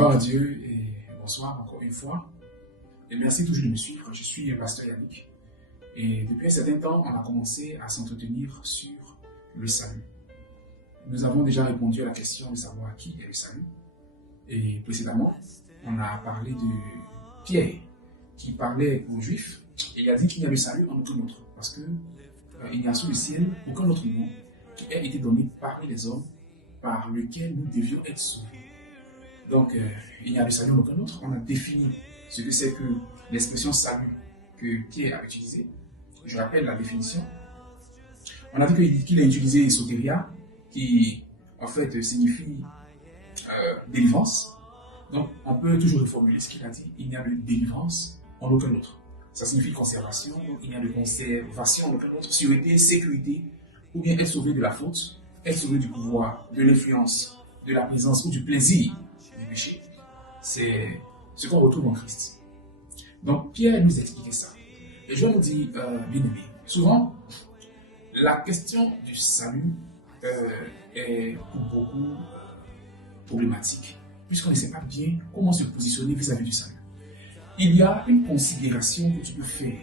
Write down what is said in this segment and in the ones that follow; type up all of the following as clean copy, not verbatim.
Gloire à Dieu et bonsoir encore une fois. Et merci toujours de me suivre. Je suis le pasteur Yannick. Et depuis un certain temps, on a commencé à s'entretenir sur le salut. Nous avons déjà répondu à la question de savoir qui est le salut. Et précédemment, on a parlé de Pierre qui parlait aux Juifs et il a dit qu'il n'y a le salut en aucun autre. Parce que il n'y a sous le ciel aucun autre nom qui ait été donné parmi les hommes par lequel nous devions être sauvés. Donc, il n'y a de salut en aucun autre. On a défini ce que c'est que l'expression salut que Pierre a utilisée. Je rappelle la définition. On a dit qu'il a utilisé soteria, qui en fait signifie délivrance. Donc, on peut toujours reformuler ce qu'il a dit. Il n'y a de délivrance en aucun autre. Ça signifie conservation. Donc, il n'y a de conservation en aucun autre. Sûreté, sécurité, ou bien être sauvé de la faute, être sauvé du pouvoir, de l'influence, de la présence ou du plaisir du péché. C'est ce qu'on retrouve en Christ. Donc, Pierre nous expliquait ça. Et je nous dis, bien aimé, souvent, la question du salut est pour beaucoup problématique, puisqu'on ne sait pas bien comment se positionner vis-à-vis du salut. Il y a une considération que tu peux faire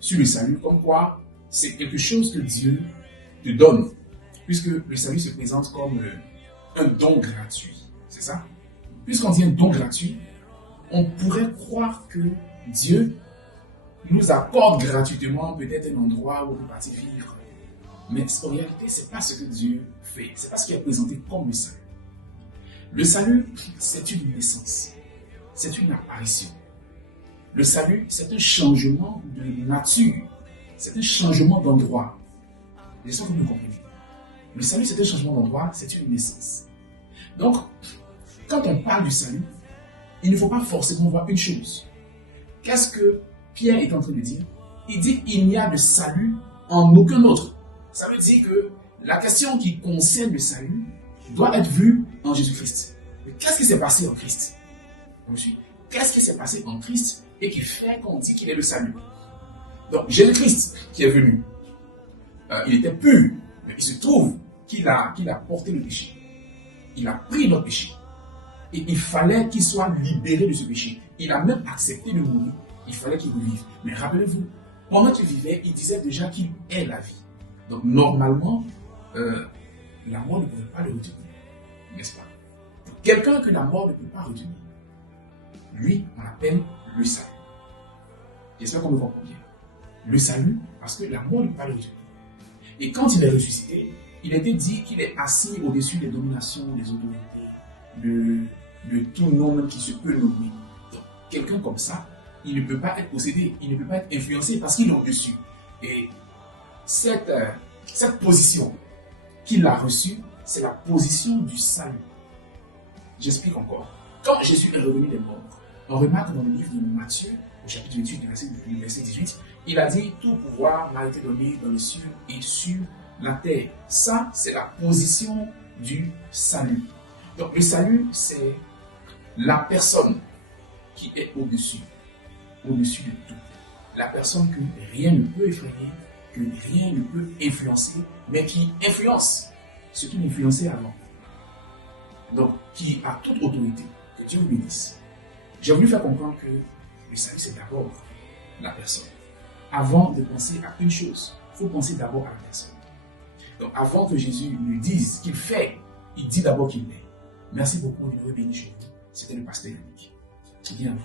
sur le salut, comme quoi c'est quelque chose que Dieu te donne, puisque le salut se présente comme un don gratuit. C'est ça? Puisqu'on dit un don gratuit, on pourrait croire que Dieu nous accorde gratuitement peut-être un endroit où on peut partir vivre. Mais en réalité, ce n'est pas ce que Dieu fait. Ce n'est pas ce qui est présenté comme le salut. Le salut, c'est une naissance. C'est une apparition. Le salut, c'est un changement de nature. C'est un changement d'endroit. J'espère que vous comprenez. Le salut, c'est un changement d'endroit, c'est une naissance. Donc, quand on parle du salut, il ne faut pas forcément voir une chose. Qu'est-ce que Pierre est en train de dire? Il dit qu'il n'y a de salut en aucun autre. Ça veut dire que la question qui concerne le salut doit être vue en Jésus-Christ. Mais qu'est-ce qui s'est passé en Christ? Qu'est-ce qui s'est passé en Christ et qui fait qu'on dit qu'il est le salut? Donc, Jésus-Christ qui est venu, il était pur, mais il se trouve qu'il a porté le péché. Il a pris notre péché. Et il fallait qu'il soit libéré de ce péché. Il a même accepté de mourir. Il fallait qu'il revive. Mais rappelez-vous, pendant qu'il vivait, il disait déjà qu'il est la vie. Donc normalement, la mort ne pouvait pas le retenir. N'est-ce pas? Pour quelqu'un que la mort ne peut pas retenir, lui, on l'appelle le salut. J'espère qu'on me comprend bien. Le salut, parce que la mort ne peut pas le retenir. Et quand il est ressuscité, il était dit qu'il est assis au-dessus des dominations, des autorités, de tout nom qui se peut nommer. Donc, quelqu'un comme ça, il ne peut pas être possédé, il ne peut pas être influencé parce qu'il est au-dessus. Et cette position qu'il a reçue, c'est la position du salut. J'explique encore. Quand Jésus est revenu des morts, on remarque dans le livre de Matthieu, au chapitre 28, du verset 18, il a dit « Tout pouvoir m'a été donné dans les cieux et sur la terre ». Ça, c'est la position du salut. Donc le salut, c'est la personne qui est au-dessus de tout. La personne que rien ne peut effrayer, que rien ne peut influencer, mais qui influence ce qui l'influençait avant. Donc, qui a toute autorité. Que Dieu vous bénisse. J'ai voulu faire comprendre que le salut, c'est d'abord la personne. Avant de penser à une chose, il faut penser d'abord à la personne. Donc, avant que Jésus lui dise qu'il fait, il dit d'abord qu'il est. Merci beaucoup, Dieu vous bénisse chez vous. C'était le pasteur Yannick. Bien.